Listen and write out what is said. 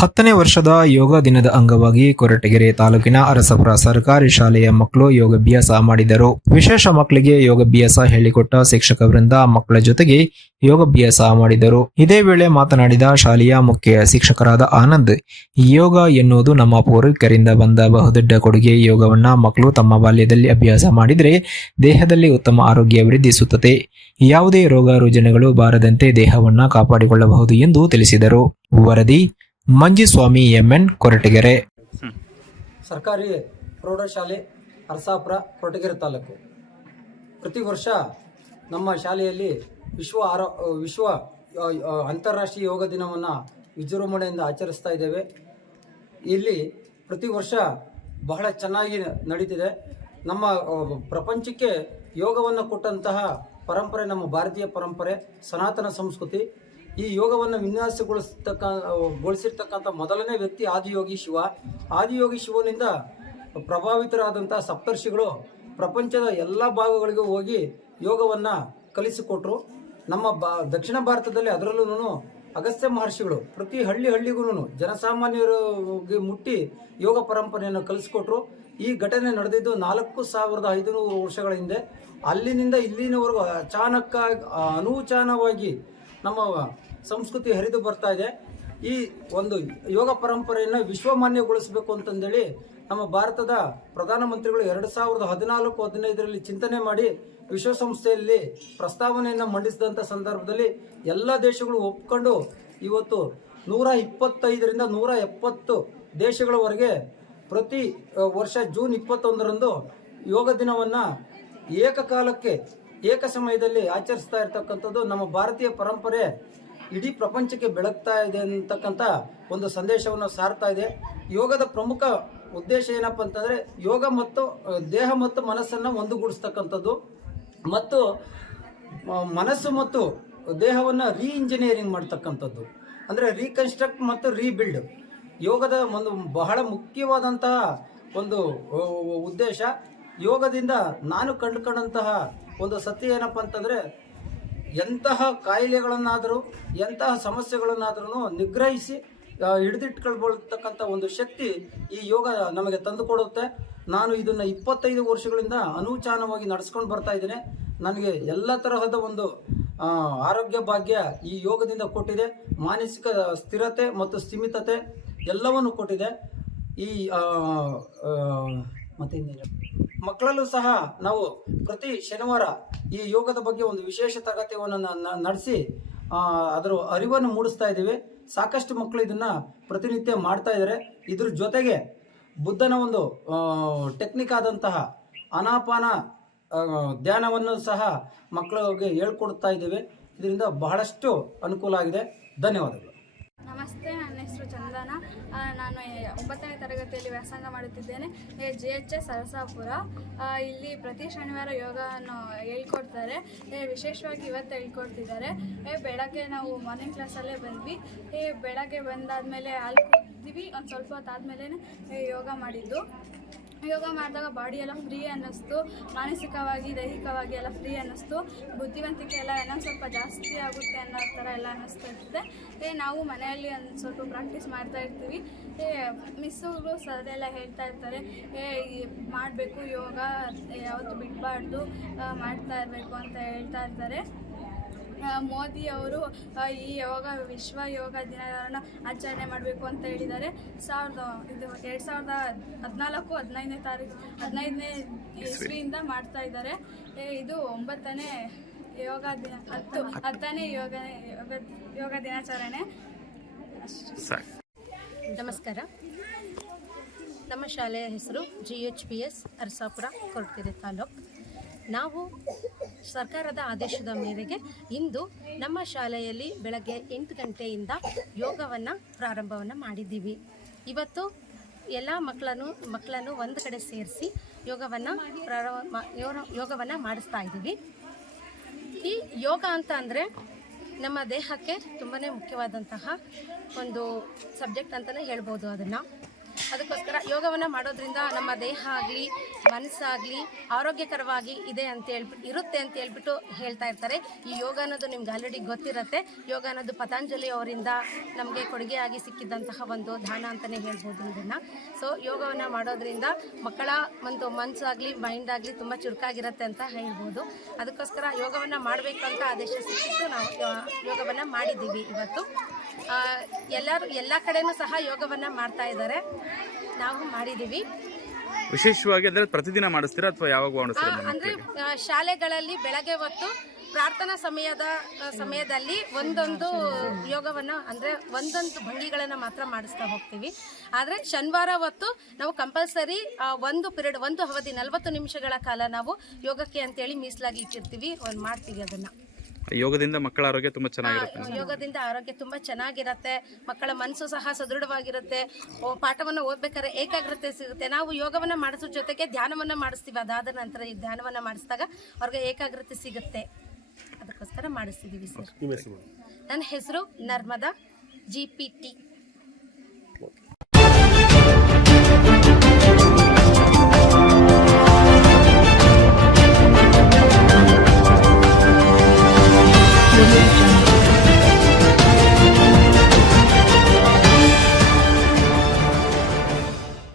ಹತ್ತನೇ ವರ್ಷದ ಯೋಗ ದಿನದ ಅಂಗವಾಗಿ ಕೊರಟಗೆರೆ ತಾಲೂಕಿನ ಅರಸಪುರ ಸರ್ಕಾರಿ ಶಾಲೆಯ ಮಕ್ಕಳು ಯೋಗಾಭ್ಯಾಸ ಮಾಡಿದರು. ವಿಶೇಷ ಮಕ್ಕಳಿಗೆ ಯೋಗಾಭ್ಯಾಸ ಹೇಳಿಕೊಟ್ಟ ಶಿಕ್ಷಕ ವೃಂದ ಮಕ್ಕಳ ಜೊತೆಗೆ ಯೋಗಾಭ್ಯಾಸ ಮಾಡಿದರು. ಇದೇ ವೇಳೆ ಮಾತನಾಡಿದ ಶಾಲೆಯ ಮುಖ್ಯ ಶಿಕ್ಷಕರಾದ ಆನಂದ್, ಯೋಗ ಎನ್ನುವುದು ನಮ್ಮ ಪೂರ್ವಿಕರಿಂದ ಬಂದ ಬಹುದೊಡ್ಡ ಕೊಡುಗೆ. ಯೋಗವನ್ನ ಮಕ್ಕಳು ತಮ್ಮ ಬಾಲ್ಯದಲ್ಲಿ ಅಭ್ಯಾಸ ಮಾಡಿದರೆ ದೇಹದಲ್ಲಿ ಉತ್ತಮ ಆರೋಗ್ಯ ವೃದ್ಧಿಸುತ್ತದೆ. ಯಾವುದೇ ರೋಗ ರುಜಿನಗಳು ಬಾರದಂತೆ ದೇಹವನ್ನ ಕಾಪಾಡಿಕೊಳ್ಳಬಹುದು ಎಂದು ತಿಳಿಸಿದರು. ವರದಿ ಮಂಜುಸ್ವಾಮಿ ಎಂಎನ್ ಕೊರಟಗೆರೆ. ಸರ್ಕಾರಿ ಪ್ರೌಢಶಾಲೆ ಅರಸಾಪುರ, ಕೊರಟಗೆರೆ ತಾಲೂಕು. ಪ್ರತಿ ವರ್ಷ ನಮ್ಮ ಶಾಲೆಯಲ್ಲಿ ವಿಶ್ವ ಆರೋ, ವಿಶ್ವ ಅಂತಾರಾಷ್ಟ್ರೀಯ ಯೋಗ ದಿನವನ್ನು ವಿಜೃಂಭಣೆಯಿಂದ ಆಚರಿಸ್ತಾ ಇದ್ದೇವೆ. ಇಲ್ಲಿ ಪ್ರತಿ ವರ್ಷ ಬಹಳ ಚೆನ್ನಾಗಿ ನಡೀತಿದೆ. ನಮ್ಮ ಪ್ರಪಂಚಕ್ಕೆ ಯೋಗವನ್ನು ಕೊಟ್ಟಂತಹ ಪರಂಪರೆ ನಮ್ಮ ಭಾರತೀಯ ಪರಂಪರೆ, ಸನಾತನ ಸಂಸ್ಕೃತಿ. ಈ ಯೋಗವನ್ನು ವಿನ್ಯಾಸಗೊಳಿಸ್ತಕ್ಕ ಗೊಳಿಸಿರ್ತಕ್ಕಂಥ ಮೊದಲನೇ ವ್ಯಕ್ತಿ ಆದಿಯೋಗಿ ಶಿವ. ಆದಿಯೋಗಿ ಶಿವನಿಂದ ಪ್ರಭಾವಿತರಾದಂಥ ಸಪ್ತರ್ಷಿಗಳು ಪ್ರಪಂಚದ ಎಲ್ಲ ಭಾಗಗಳಿಗೂ ಹೋಗಿ ಯೋಗವನ್ನು ಕಲಿಸಿಕೊಟ್ರು. ನಮ್ಮ ಬಾ, ದಕ್ಷಿಣ ಭಾರತದಲ್ಲಿ ಅದರಲ್ಲೂ ಅಗಸ್ತ್ಯ ಮಹರ್ಷಿಗಳು ಪ್ರತಿ ಹಳ್ಳಿ ಹಳ್ಳಿಗೂ ಜನಸಾಮಾನ್ಯರಿಗೆ ಮುಟ್ಟಿ ಯೋಗ ಪರಂಪರೆಯನ್ನು ಕಲಿಸ್ಕೊಟ್ರು. ಈ ಘಟನೆ ನಡೆದಿದ್ದು ನಾಲ್ಕು ಸಾವಿರದ ಐದುನೂರು ವರ್ಷಗಳ ಹಿಂದೆ. ಅಲ್ಲಿನಿಂದ ಇಲ್ಲಿನವರೆಗೂ ಅಚಾನಕ್ಕಾಗಿ, ಅನೂಚಾನವಾಗಿ ನಮ್ಮ ಸಂಸ್ಕೃತಿ ಹರಿದು ಬರ್ತಾ ಇದೆ. ಈ ಒಂದು ಯೋಗ ಪರಂಪರೆಯನ್ನು ವಿಶ್ವಮಾನ್ಯಗೊಳಿಸಬೇಕು ಅಂತಂದೇಳಿ ನಮ್ಮ ಭಾರತದ ಪ್ರಧಾನಮಂತ್ರಿಗಳು ಎರಡು ಸಾವಿರದ ಹದಿನಾಲ್ಕು ಹದಿನೈದರಲ್ಲಿ ಚಿಂತನೆ ಮಾಡಿ ವಿಶ್ವಸಂಸ್ಥೆಯಲ್ಲಿ ಪ್ರಸ್ತಾವನೆಯನ್ನು ಮಂಡಿಸಿದಂಥ ಸಂದರ್ಭದಲ್ಲಿ ಎಲ್ಲ ದೇಶಗಳು ಒಪ್ಕೊಂಡು ಇವತ್ತು ನೂರ ಇಪ್ಪತ್ತೈದರಿಂದ ನೂರ ಎಪ್ಪತ್ತು ದೇಶಗಳವರೆಗೆ ಪ್ರತಿ ವರ್ಷ ಜೂನ್ ಇಪ್ಪತ್ತೊಂದರಂದು ಯೋಗ ದಿನವನ್ನು ಏಕಕಾಲಕ್ಕೆ ಏಕ ಸಮಯದಲ್ಲಿ ಆಚರಿಸ್ತಾ ಇರ್ತಕ್ಕಂಥದ್ದು ನಮ್ಮ ಭಾರತೀಯ ಪರಂಪರೆ ಇಡೀ ಪ್ರಪಂಚಕ್ಕೆ ಬೆಳಗ್ತಾ ಇದೆ ಅಂತಕ್ಕಂಥ ಒಂದು ಸಂದೇಶವನ್ನು ಸಾರ್ತಾ ಇದೆ. ಯೋಗದ ಪ್ರಮುಖ ಉದ್ದೇಶ ಏನಪ್ಪ ಅಂತಂದರೆ ಯೋಗ ಮತ್ತು ದೇಹ ಮತ್ತು ಮನಸ್ಸನ್ನು ಒಂದುಗೂಡಿಸ್ತಕ್ಕಂಥದ್ದು. ಮತ್ತು ಮನಸ್ಸು ಮತ್ತು ದೇಹವನ್ನು ರೀ ಇಂಜಿನಿಯರಿಂಗ್ ಮಾಡ್ತಕ್ಕಂಥದ್ದು. ಅಂದರೆ ರೀಕನ್ಸ್ಟ್ರಕ್ಟ್ ಮತ್ತು ರೀಬಿಲ್ಡ್ ಯೋಗದ ಒಂದು ಬಹಳ ಮುಖ್ಯವಾದಂತಹ ಒಂದು ಉದ್ದೇಶ. ಯೋಗದಿಂದ ನಾನು ಕಂಡುಕೊಂಡಂತಹ ಒಂದು ಸತ್ಯ ಏನಪ್ಪ ಅಂತಂದರೆ ಎಂತಹ ಕಾಯಿಲೆಗಳನ್ನಾದರೂ ಎಂತಹ ಸಮಸ್ಯೆಗಳನ್ನಾದ್ರೂ ನಿಗ್ರಹಿಸಿ ಆ, ಒಂದು ಶಕ್ತಿ ಈ ಯೋಗ ನಮಗೆ ತಂದುಕೊಡುತ್ತೆ. ನಾನು ಇದನ್ನು ಇಪ್ಪತ್ತೈದು ವರ್ಷಗಳಿಂದ ಅನೂಚಾನವಾಗಿ ನಡೆಸ್ಕೊಂಡು ಬರ್ತಾ ಇದ್ದೇನೆ. ನನಗೆ ಎಲ್ಲ ತರಹದ ಒಂದು ಆರೋಗ್ಯ ಭಾಗ್ಯ ಈ ಯೋಗದಿಂದ ಕೊಟ್ಟಿದೆ. ಮಾನಸಿಕ ಸ್ಥಿರತೆ ಮತ್ತು ಸ್ಥಿಮಿತತೆ ಎಲ್ಲವನ್ನು ಕೊಟ್ಟಿದೆ. ಈ ಮತ್ತೆ? ಮಕ್ಕಳಲ್ಲೂ ಸಹ ನಾವು ಪ್ರತಿ ಶನಿವಾರ ಈ ಯೋಗದ ಬಗ್ಗೆ ಒಂದು ವಿಶೇಷ ತರಗತಿಯನ್ನು ನಡೆಸಿ ಅದರ ಅರಿವನ್ನು ಮೂಡಿಸ್ತಾ ಇದ್ದೀವಿ. ಸಾಕಷ್ಟು ಮಕ್ಕಳು ಇದನ್ನ ಪ್ರತಿನಿತ್ಯ ಮಾಡ್ತಾ ಇದ್ದಾರೆ. ಇದ್ರ ಜೊತೆಗೆ ಬುದ್ಧನ ಒಂದು ಟೆಕ್ನಿಕ್ ಆದಂತಹ ಅನಾಪಾನ ಧ್ಯಾನವನ್ನು ಸಹ ಮಕ್ಕಳಿಗೆ ಹೇಳ್ಕೊಡ್ತಾ ಇದ್ದೇವೆ. ಇದರಿಂದ ಬಹಳಷ್ಟು ಅನುಕೂಲ ಆಗಿದೆ. ಧನ್ಯವಾದಗಳು. ನಮಸ್ತೆ, ನನ್ನ ಹೆಸರು ಚಂದನ. ನಾನು ಒಂಬತ್ತನೇ ತರಗತಿಯಲ್ಲಿ ವ್ಯಾಸಂಗ ಮಾಡುತ್ತಿದ್ದೇನೆ. ಜೆ, ಎಚ್, ಎಸ್ ಸರಸಾಪುರ ಇಲ್ಲಿ ಪ್ರತಿ ಶನಿವಾರ ಯೋಗವನ್ನು ಹೇಳ್ಕೊಡ್ತಾರೆ. ವಿಶೇಷವಾಗಿ ಇವತ್ತು ಹೇಳ್ಕೊಡ್ತಿದ್ದಾರೆ. ಬೆಳಗ್ಗೆ ನಾವು ಮಾರ್ನಿಂಗ್ ಕ್ಲಾಸಲ್ಲೇ ಬಂದ್ವಿ. ಬೆಳಗ್ಗೆ ಬಂದಾದಮೇಲೆ ಅಲ್ಲಿ ಕುಡಿದ್ವಿ ಒಂದು ಸ್ವಲ್ಪ ಹೊತ್ತಾದ್ಮೇಲೆ ಯೋಗ ಮಾಡಿದ್ದು. ಯೋಗ ಮಾಡಿದಾಗ ಬಾಡಿ ಎಲ್ಲ ಫ್ರೀ ಅನ್ನಿಸ್ತು. ಮಾನಸಿಕವಾಗಿ, ದೈಹಿಕವಾಗಿ ಎಲ್ಲ ಫ್ರೀ ಅನ್ನಿಸ್ತು. ಬುದ್ಧಿವಂತಿಕೆ ಎಲ್ಲ ಏನೋ ಸ್ವಲ್ಪ ಜಾಸ್ತಿ ಆಗುತ್ತೆ ಅನ್ನೋ ಥರ ಎಲ್ಲ ಅನ್ನಿಸ್ತಾ ಇರ್ತದೆ. ಏ ನಾವು ಮನೆಯಲ್ಲಿ ಒಂದು ಸ್ವಲ್ಪ ಪ್ರಾಕ್ಟೀಸ್ ಮಾಡ್ತಾ ಇರ್ತೀವಿ. ಏ ಮಿಸ್ಸುಗಳು ಸದೆಲ್ಲ ಹೇಳ್ತಾ ಇರ್ತಾರೆ. ಏ ಮಾಡಬೇಕು ಯೋಗ, ಯಾವತ್ತು ಬಿಡಬಾರ್ದು ಮಾಡ್ತಾ ಇರಬೇಕು ಅಂತ ಹೇಳ್ತಾ ಇರ್ತಾರೆ. ಮೋದಿ ಅವರು ಈ ಯೋಗ, ವಿಶ್ವ ಯೋಗ ದಿನವನ್ನು ಆಚರಣೆ ಮಾಡಬೇಕು ಅಂತ ಹೇಳಿದ್ದಾರೆ. ಸಾವಿರದ, ಇದು ಎರಡು ಸಾವಿರದ ಹದಿನಾಲ್ಕು, ಹದಿನೈದನೇ ತಾರೀಕು, ಹದಿನೈದನೇ ಇಸ್ವಿಯಿಂದ ಮಾಡ್ತಾ ಇದ್ದಾರೆ. ಇದು ಒಂಬತ್ತನೇ ಯೋಗ ದಿನ, ಹತ್ತು, ಹತ್ತನೇ ಯೋಗ ಯೋಗ ಯೋಗ ದಿನಾಚರಣೆ. ನಮಸ್ಕಾರ. ನಮ್ಮ ಶಾಲೆಯ ಹೆಸರು G H P S Arasapura, Koratagere taluk. ನಾವು ಸರ್ಕಾರದ ಆದೇಶದ ಮೇರೆಗೆ ಇಂದು ನಮ್ಮ ಶಾಲೆಯಲ್ಲಿ ಬೆಳಗ್ಗೆ ಎಂಟು ಗಂಟೆಯಿಂದ ಯೋಗವನ್ನು ಪ್ರಾರಂಭವನ್ನು ಮಾಡಿದ್ದೀವಿ. ಇವತ್ತು ಎಲ್ಲ ಮಕ್ಕಳನ್ನು ಮಕ್ಕಳನ್ನು ಒಂದು ಕಡೆ ಸೇರಿಸಿ ಯೋಗವನ್ನು ಪ್ರಾರಂಭ ಯೋಗವನ್ನು ಮಾಡಿಸ್ತಾ ಇದ್ದೀವಿ. ಈ ಯೋಗ ಅಂತ ಅಂದರೆ ನಮ್ಮ ದೇಹಕ್ಕೆ ತುಂಬಾ ಮುಖ್ಯವಾದಂತಹ ಒಂದು ಸಬ್ಜೆಕ್ಟ್ ಅಂತಲೇ ಹೇಳ್ಬೋದು ಅದನ್ನು. ಅದಕ್ಕೋಸ್ಕರ ಯೋಗವನ್ನು ಮಾಡೋದ್ರಿಂದ ನಮ್ಮ ದೇಹ ಆಗಲಿ, ಮನಸ್ಸಾಗಲಿ ಆರೋಗ್ಯಕರವಾಗಿ ಇದೆ ಅಂತ ಹೇಳ್ಬಿಟ್ಟು ಇರುತ್ತೆ ಅಂತ ಹೇಳ್ಬಿಟ್ಟು ಹೇಳ್ತಾ ಇರ್ತಾರೆ. ಈ ಯೋಗ ಅನ್ನೋದು ನಿಮ್ಗೆ ಆಲ್ರೆಡಿ ಗೊತ್ತಿರುತ್ತೆ. ಯೋಗ ಅನ್ನೋದು ಪತಂಜಲಿ ಅವರಿಂದ ನಮಗೆ ಕೊಡುಗೆಯಾಗಿ ಸಿಕ್ಕಿದ್ದಂತಹ ಒಂದು ದಾನ ಅಂತಲೇ ಹೇಳ್ಬೋದು ಇದನ್ನು. ಸೊ ಯೋಗವನ್ನು ಮಾಡೋದ್ರಿಂದ ಮಕ್ಕಳ ಒಂದು ಮನಸ್ಸಾಗಲಿ ಮೈಂಡ್ ಆಗಲಿ ತುಂಬ ಚುರುಕಾಗಿರುತ್ತೆ ಅಂತ ಹೇಳ್ಬೋದು. ಅದಕ್ಕೋಸ್ಕರ ಯೋಗವನ್ನು ಮಾಡಬೇಕು ಅಂತ ಆದೇಶ ಸಿಕ್ಕಿದ್ದು ನಾವು ಯೋಗವನ್ನು ಮಾಡಿದ್ದೀವಿ ಇವತ್ತು. ಎಲ್ಲರೂ ಎಲ್ಲ ಕಡೆನೂ ಸಹ ಯೋಗವನ್ನು ಮಾಡ್ತಾ ಇದ್ದಾರೆ. ನಾವು ಮಾಡಿದ್ದೀವಿ ವಿಶೇಷವಾಗಿ ಅಂದ್ರೆ ಪ್ರತಿದಿನ ಮಾಡಿಸ್ತೀರಾ ಅಥವಾ ಯಾವಾಗ ಮಾಡಿಸ್ತೀರಾ ನಿಮ್ಮ ಅಂದ್ರೆ ಶಾಲೆಗಳಲ್ಲಿ ಬೆಳಗ್ಗೆ ಹೊತ್ತು ಪ್ರಾರ್ಥನಾ ಸಮಯದ ಸಮಯದಲ್ಲಿ ಒಂದೊಂದು ಯೋಗವನ್ನು ಅಂದ್ರೆ ಒಂದೊಂದು ಭಂಗಿಗಳನ್ನ ಮಾತ್ರ ಮಾಡಿಸ್ತಾ ಹೋಗ್ತೀವಿ. ಆದರೆ ಶನಿವಾರ ಹೊತ್ತು ನಾವು ಕಂಪಲ್ಸರಿ ಒಂದು ಪಿರಿಯಡ್ ಒಂದು ಅವಧಿ ನಲವತ್ತು ನಿಮಿಷಗಳ ಕಾಲ ನಾವು ಯೋಗಕ್ಕೆ ಅಂತೇಳಿ ಮೀಸಲಾಗಿ ಇಟ್ಟಿರ್ತೀವಿ. ಒಂದು ಮಾಡ್ತೀವಿ ಅದನ್ನು. ಯೋಗದಿಂದ ಮಕ್ಕಳ ಆರೋಗ್ಯ ತುಂಬಾ ಚೆನ್ನಾಗಿರುತ್ತೆ. ಯೋಗದಿಂದ ಆರೋಗ್ಯ ತುಂಬಾ ಚೆನ್ನಾಗಿರುತ್ತೆ. ಮಕ್ಕಳ ಮನಸ್ಸು ಸಹ ಸದೃಢವಾಗಿರುತ್ತೆ. ಪಾಠವನ್ನು ಪಾಠವನ್ನ ಓದ್ಬೇಕಾದ್ರೆ ಏಕಾಗ್ರತೆ ಸಿಗುತ್ತೆ. ನಾವು ಯೋಗವನ್ನ ಮಾಡಿಸೋ ಜೊತೆಗೆ ಧ್ಯಾನವನ್ನ ಮಾಡಿಸ್ತೀವಿ. ಅದಾದ ನಂತರ ಈ ಧ್ಯಾನವನ್ನ ಮಾಡಿಸಿದಾಗ ಅವ್ರಿಗೆ ಏಕಾಗ್ರತೆ ಸಿಗುತ್ತೆ. ಅದಕ್ಕೋಸ್ಕರ ಮಾಡಿಸ್ತಿದ್ದೀವಿ ಸರ್. ನನ್ನ ಹೆಸರು ನರ್ಮದಾ ಜಿ ಪಿ ಟಿ